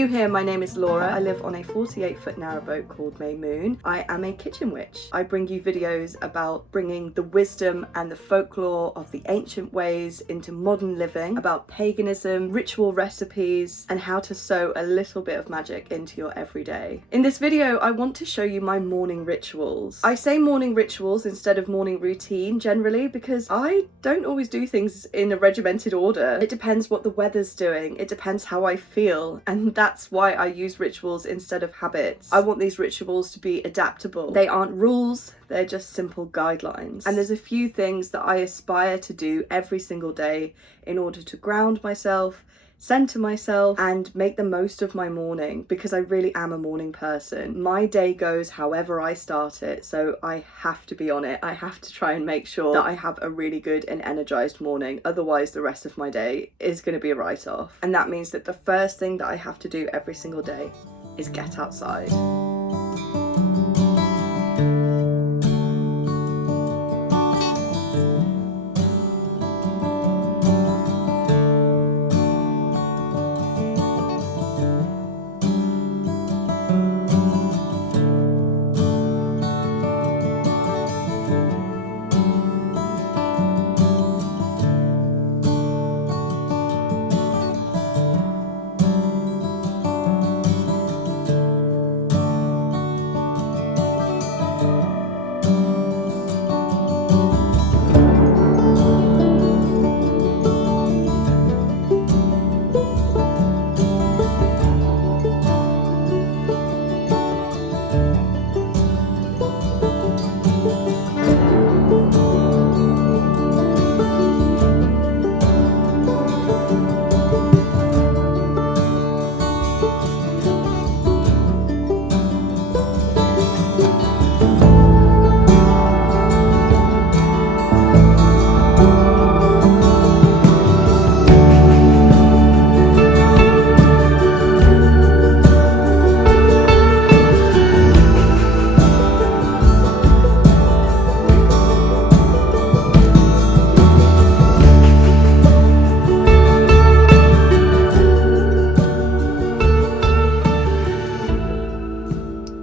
new here, my name is Laura. I live on a 48-foot narrowboat called May Moon. I am a kitchen witch. I bring you videos about bringing the wisdom and the folklore of the ancient ways into modern living, about paganism, ritual recipes, and how to sew a little bit of magic into your everyday. In this video, I want to show you my morning rituals. I say morning rituals instead of morning routine generally because I don't always do things in a regimented order. It depends what the weather's doing. It depends how I feel, and that's why I use rituals instead of habits. I want these rituals to be adaptable. They aren't rules, they're just simple guidelines. And there's a few things that I aspire to do every single day in order to ground myself, center myself, and make the most of my morning, because I really am a morning person. My day goes however I start it, so I have to be on it. I have to try and make sure that I have a really good and energized morning. Otherwise, the rest of my day is going to be a write-off. And that means that the first thing that I have to do every single day is get outside.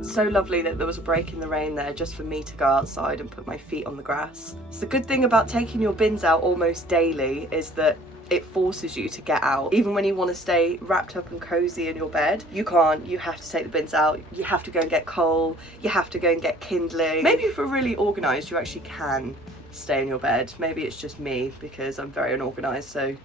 So lovely that there was a break in the rain there just for me to go outside and put my feet on the grass. So the good thing about taking your bins out almost daily is that it forces you to get out. Even when you want to stay wrapped up and cozy in your bed, you can't. You have to take the bins out. You have to go and get coal. You have to go and get kindling. Maybe if you're really organised, you actually can stay in your bed. Maybe it's just me because I'm very unorganised, so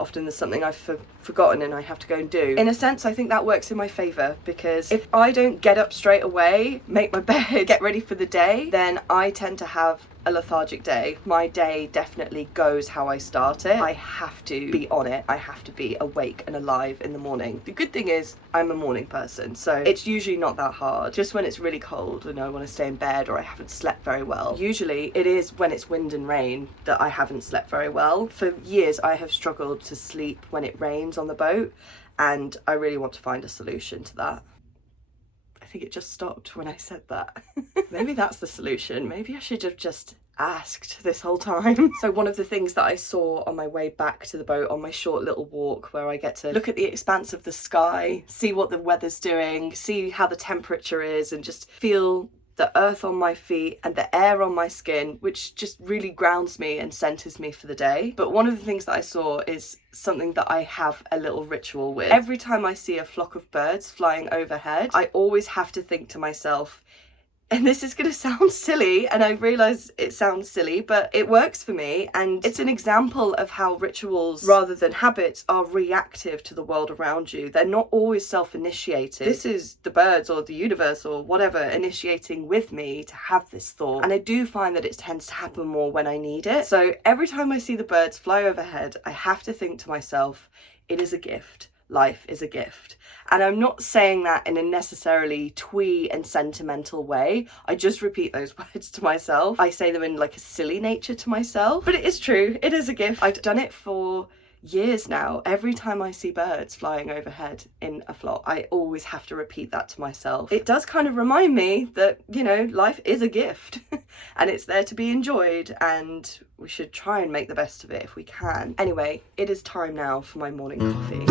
often there's something I've forgotten and I have to go and do. In a sense, I think that works in my favour, because if I don't get up straight away, make my bed, get ready for the day, then I tend to have a lethargic day. My day definitely goes how I start it. I have to be on it. I have to be awake and alive in the morning. The good thing is I'm a morning person, so it's usually not that hard. Just when it's really cold and I want to stay in bed or I haven't slept very well. Usually it is when it's wind and rain that I haven't slept very well. For years I have struggled to sleep when it rains on the boat, and I really want to find a solution to that. I think it just stopped when I said that. Maybe that's the solution. Maybe I should have just asked this whole time. So one of the things that I saw on my way back to the boat on my short little walk, where I get to look at the expanse of the sky, see what the weather's doing, see how the temperature is, and just feel the earth on my feet and the air on my skin, which just really grounds me and centers me for the day. But one of the things that I saw is something that I have a little ritual with. Every time I see a flock of birds flying overhead, I always have to think to myself, and this is going to sound silly, and I realise it sounds silly, but it works for me, and it's an example of how rituals, rather than habits, are reactive to the world around you. They're not always self-initiated. This is the birds or the universe or whatever initiating with me to have this thought, and I do find that it tends to happen more when I need it. So every time I see the birds fly overhead, I have to think to myself, it is a gift. Life is a gift. And I'm not saying that in a necessarily twee and sentimental way. I just repeat those words to myself. I say them in like a silly nature to myself, but it is true. It is a gift. I've done it for years now. Every time I see birds flying overhead in a flock, I always have to repeat that to myself. It does kind of remind me that, you know, life is a gift and it's there to be enjoyed, and we should try and make the best of it if we can. Anyway, it is time now for my morning coffee.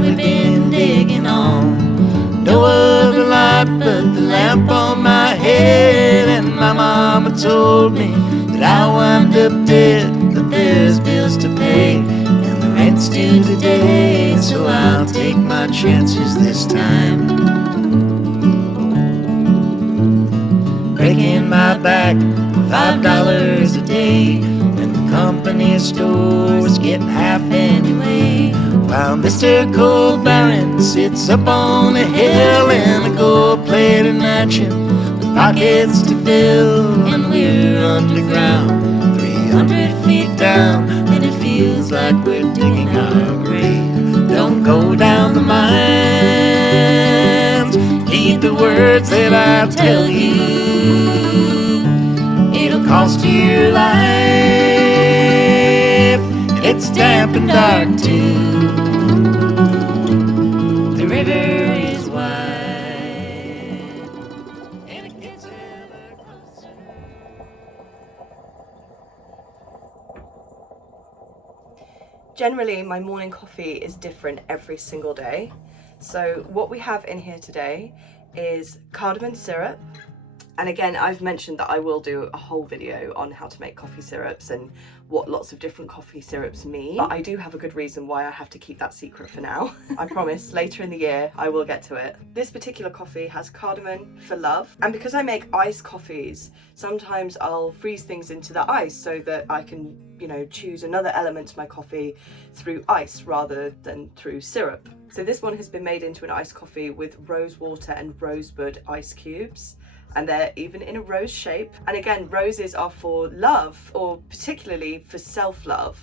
time we've been digging on. No other light but the lamp on my head. And my mama told me that I'll wind up dead, but there's bills to pay and the rent's due today, so I'll take my chances this time. Breaking my back for $5 a day when the company store's getting half anyway, while Mr. Cold Baron sits up on a hill in a gold-plated mansion with pockets to fill, and we're underground 300 feet down, and it feels like we're digging our grave. Don't go down the mines, heed the words that I tell you. It'll cost you your life, and it's damp and dark too. The river is wide, and it gets ever closer. Generally, my morning coffee is different every single day. So what we have in here today is cardamom syrup. And again, I've mentioned that I will do a whole video on how to make coffee syrups and what lots of different coffee syrups mean. But I do have a good reason why I have to keep that secret for now. I promise later in the year, I will get to it. This particular coffee has cardamom for love. And because I make iced coffees, sometimes I'll freeze things into the ice so that I can, you know, choose another element to my coffee through ice rather than through syrup. So this one has been made into an iced coffee with rose water and rosebud ice cubes. And they're even in a rose shape. And again, roses are for love, or particularly for self-love.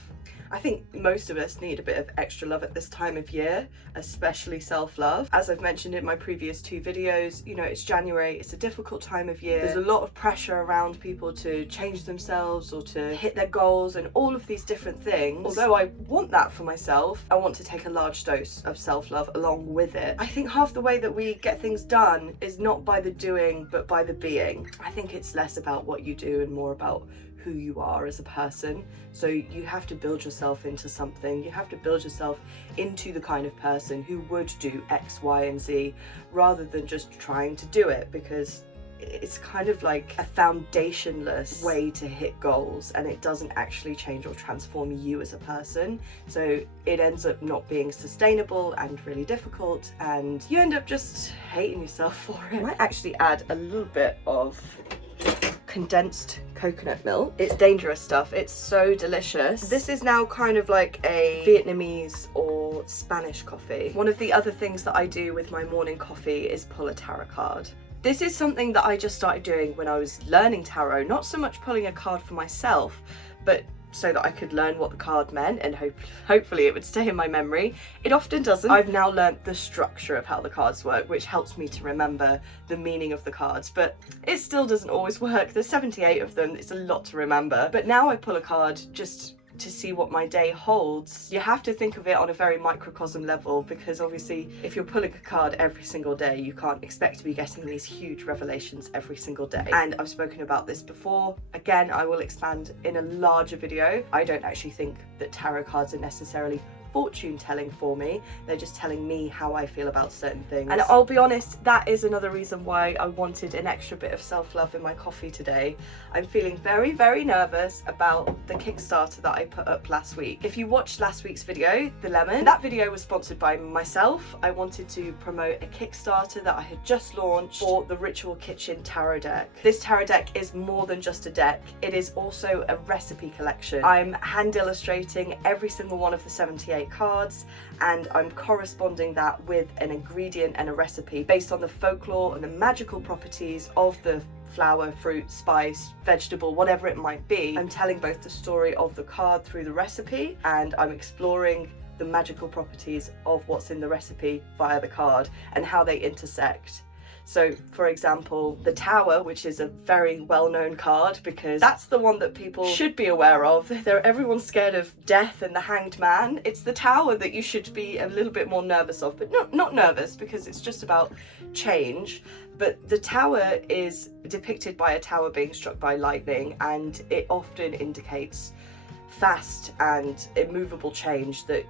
I think most of us need a bit of extra love at this time of year, especially self-love. As I've mentioned in my previous 2 videos, you know, it's January, it's a difficult time of year. There's a lot of pressure around people to change themselves or to hit their goals and all of these different things. Although I want that for myself, I want to take a large dose of self-love along with it. I think half the way that we get things done is not by the doing, but by the being. I think it's less about what you do and more about who you are as a person. So you have to build yourself into something. You have to build yourself into the kind of person who would do X, Y, and Z rather than just trying to do it, because it's kind of like a foundationless way to hit goals, and it doesn't actually change or transform you as a person. So it ends up not being sustainable and really difficult, and you end up just hating yourself for it. I might actually add a little bit of condensed coconut milk. It's dangerous stuff. It's so delicious. This is now kind of like a Vietnamese or Spanish coffee. One of the other things that I do with my morning coffee is pull a tarot card. This is something that I just started doing when I was learning tarot, not so much pulling a card for myself, but so that I could learn what the card meant and hopefully it would stay in my memory. It often doesn't. I've now learnt the structure of how the cards work, which helps me to remember the meaning of the cards, but it still doesn't always work. There's 78 of them, it's a lot to remember. But now I pull a card just to see what my day holds. You have to think of it on a very microcosm level, because obviously if you're pulling a card every single day, you can't expect to be getting these huge revelations every single day. And I've spoken about this before. Again, I will expand in a larger video. I don't actually think that tarot cards are necessarily fortune telling for me. They're just telling me how I feel about certain things. And I'll be honest, that is another reason why I wanted an extra bit of self-love in my coffee today. I'm feeling very, very nervous about the Kickstarter that I put up last week. If you watched last week's video, The Lemon, that video was sponsored by myself. I wanted to promote a Kickstarter that I had just launched for the Witchy Kitchen tarot deck. This tarot deck is more than just a deck. It is also a recipe collection. I'm hand illustrating every single one of the 78 cards, and I'm corresponding that with an ingredient and a recipe based on the folklore and the magical properties of the flower, fruit, spice, vegetable, whatever it might be. I'm telling both the story of the card through the recipe, and I'm exploring the magical properties of what's in the recipe via the card and how they intersect. So, for example, the Tower, which is a very well-known card because that's the one that people should be aware of. Everyone's scared of death and the Hanged Man. It's the Tower that you should be a little bit more nervous of, but not nervous, because it's just about change. But the Tower is depicted by a tower being struck by lightning, and it often indicates fast and immovable change that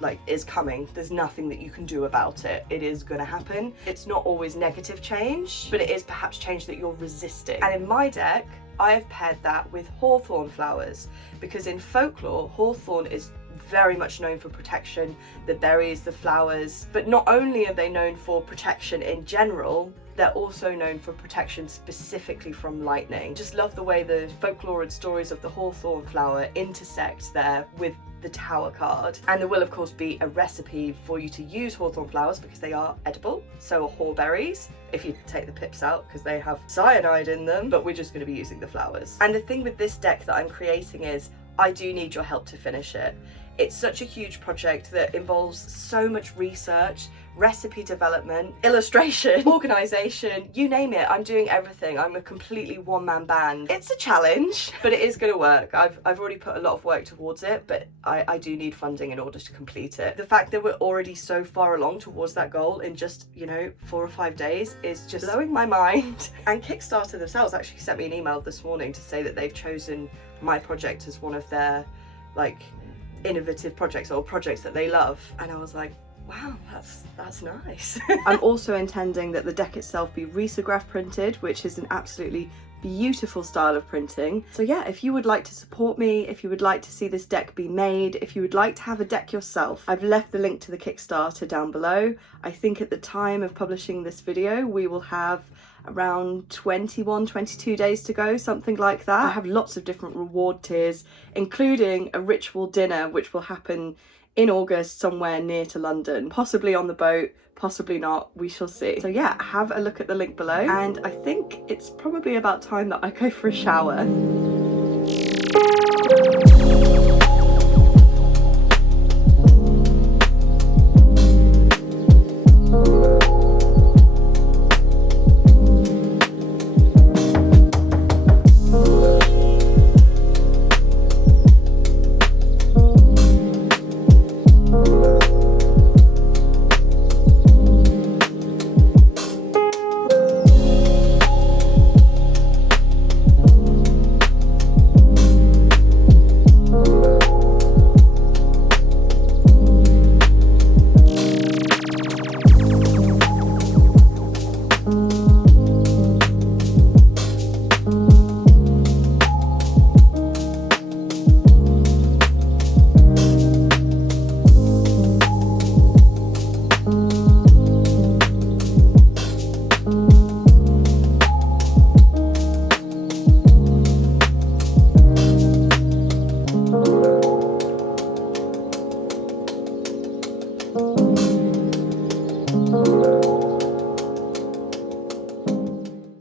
like is coming. There's nothing that you can do about it. It is going to happen. It's not always negative change, but it is perhaps change that you're resisting. And in my deck, I have paired that with hawthorn flowers, because in folklore, hawthorn is very much known for protection, the berries, the flowers, but not only are they known for protection in general, they're also known for protection specifically from lightning. Just love the way the folklore and stories of the hawthorn flower intersect there with the Tower card. And there will of course be a recipe for you to use hawthorn flowers because they are edible, so are hawberries, if you take the pips out because they have cyanide in them, but we're just going to be using the flowers. And the thing with this deck that I'm creating is I do need your help to finish it. It's such a huge project that involves so much research, recipe development, illustration, organisation, you name it. I'm doing everything. I'm a completely one-man band. It's a challenge, but it is going to work. I've already put a lot of work towards it, but I do need funding in order to complete it. The fact that we're already so far along towards that goal in just, 4 or 5 days is just blowing my mind. And Kickstarter themselves actually sent me an email this morning to say that they've chosen my project as one of their innovative projects or projects that they love, and I was like, wow, that's nice. I'm also intending that the deck itself be risograph printed, which is an absolutely beautiful style of printing. So yeah, if you would like to support me, if you would like to see this deck be made, if you would like to have a deck yourself, I've left the link to the Kickstarter down below. I think at the time of publishing this video we will have around 22 days to go, something like that. I have lots of different reward tiers, including a ritual dinner which will happen in August somewhere near to London, possibly on the boat, possibly not, we shall see. So yeah, have a look at the link below, and I think it's probably about time that I go for a shower.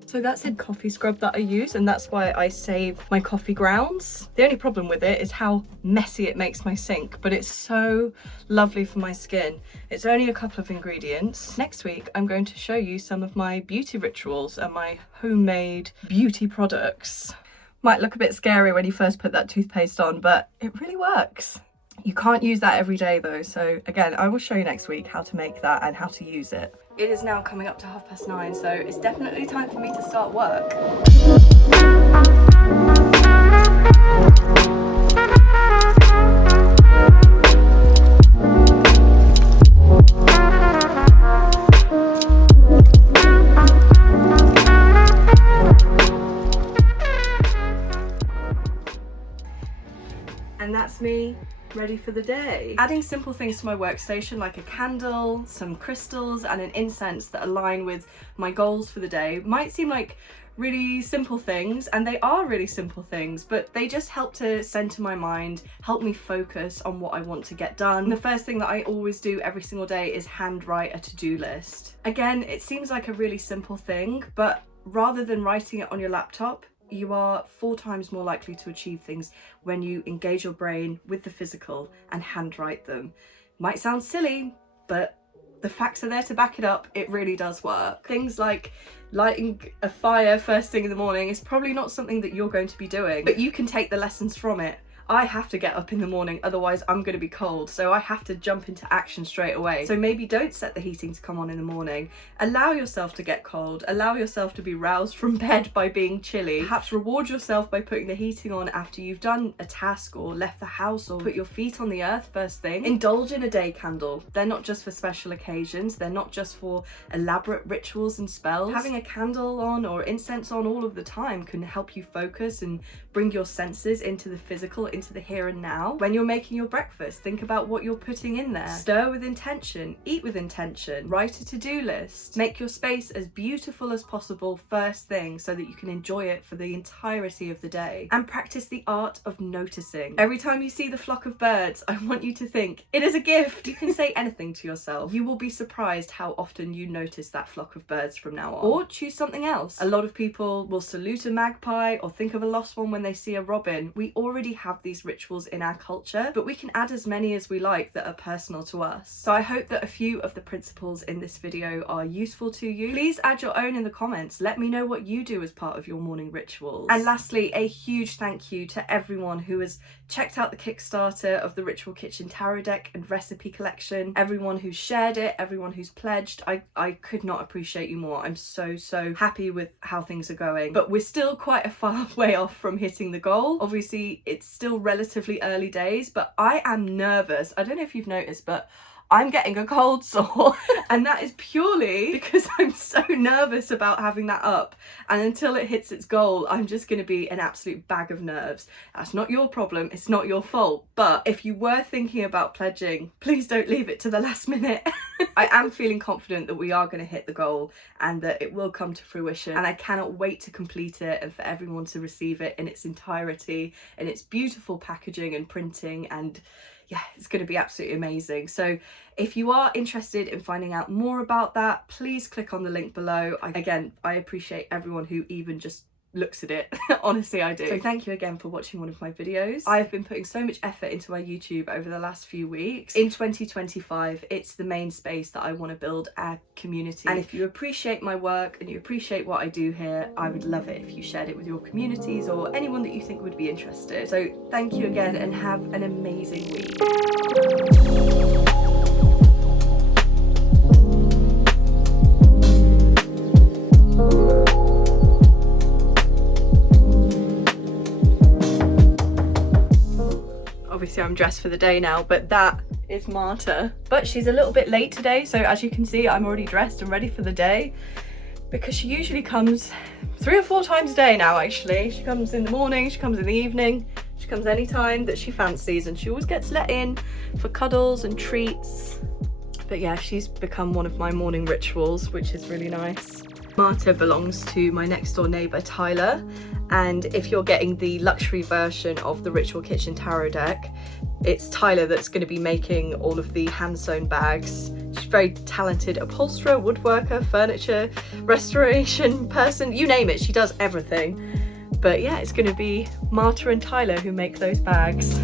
So that's a coffee scrub that I use, and that's why I save my coffee grounds. The only problem with it is how messy it makes my sink, but it's so lovely for my skin. It's only a couple of ingredients. Next week I'm going to show you some of my beauty rituals and my homemade beauty products. Might look a bit scary when you first put that toothpaste on, but it really works. You can't use that every day though, so again, I will show you next week how to make that and how to use it. It is now coming up to 9:30, so it's definitely time for me to start work. And that's me ready for the day. Adding simple things to my workstation like a candle, some crystals and an incense that align with my goals for the day might seem like really simple things, and they are really simple things, but they just help to center my mind, help me focus on what I want to get done. The first thing that I always do every single day is handwrite a to-do list. Again, it seems like a really simple thing, but rather than writing it on your laptop, you are 4 times more likely to achieve things when you engage your brain with the physical and handwrite them. Might sound silly, but the facts are there to back it up. It really does work. Things like lighting a fire first thing in the morning is probably not something that you're going to be doing, but you can take the lessons from it. I have to get up in the morning, otherwise I'm going to be cold, so I have to jump into action straight away. So maybe don't set the heating to come on in the morning. Allow yourself to get cold, allow yourself to be roused from bed by being chilly. Perhaps reward yourself by putting the heating on after you've done a task or left the house or put your feet on the earth first thing. Indulge in a day candle. They're not just for special occasions, they're not just for elaborate rituals and spells. Having a candle on or incense on all of the time can help you focus and bring your senses into the physical, into the here and now. When you're making your breakfast, think about what you're putting in there. Stir with intention, eat with intention, write a to-do list. Make your space as beautiful as possible first thing so that you can enjoy it for the entirety of the day. And practice the art of noticing. Every time you see the flock of birds, I want you to think, it is a gift. You can say anything to yourself. You will be surprised how often you notice that flock of birds from now on. Or choose something else. A lot of people will salute a magpie or think of a lost one when they see a robin. We already have these rituals in our culture, but we can add as many as we like that are personal to us. So I hope that a few of the principles in this video are useful to you. Please add your own in the comments. Let me know what you do as part of your morning rituals. And lastly, a huge thank you to everyone who has checked out the Kickstarter of the Witchy Kitchen tarot deck and recipe collection, everyone who's shared it, everyone who's pledged. I could not appreciate you more. I'm so happy with how things are going, but we're still quite a far way off from hitting the goal. Obviously it's still relatively early days, but I am nervous. I don't know if you've noticed, but I'm getting a cold sore and that is purely because I'm so nervous about having that up, and until it hits its goal I'm just going to be an absolute bag of nerves. That's not your problem, it's not your fault, but if you were thinking about pledging, please don't leave it to the last minute. I am feeling confident that we are going to hit the goal and that it will come to fruition, and I cannot wait to complete it and for everyone to receive it in its entirety, in its beautiful packaging and printing, and yeah, it's going to be absolutely amazing. So if you are interested in finding out more about that, please click on the link below. Again, I appreciate everyone who even just looks at it. Honestly, I do. So thank you again for watching one of my videos. I've been putting so much effort into my YouTube over the last few weeks. In 2025, it's the main space that I want to build our community. And if you appreciate my work and you appreciate what I do here, I would love it if you shared it with your communities or anyone that you think would be interested. So thank you again and have an amazing week. Obviously I'm dressed for the day now, but that is Marta. But she's a little bit late today, so as you can see I'm already dressed and ready for the day, because she usually comes 3 or 4 times a day now actually. She comes in the morning, she comes in the evening, she comes anytime that she fancies, and she always gets let in for cuddles and treats. But yeah, she's become one of my morning rituals, which is really nice. Marta belongs to my next door neighbour Tyler, and if you're getting the luxury version of the Witchy Kitchen tarot deck, it's Tyler that's going to be making all of the hand-sewn bags. She's a very talented upholsterer, woodworker, furniture restoration person, you name it, she does everything. But yeah, it's going to be Marta and Tyler who make those bags.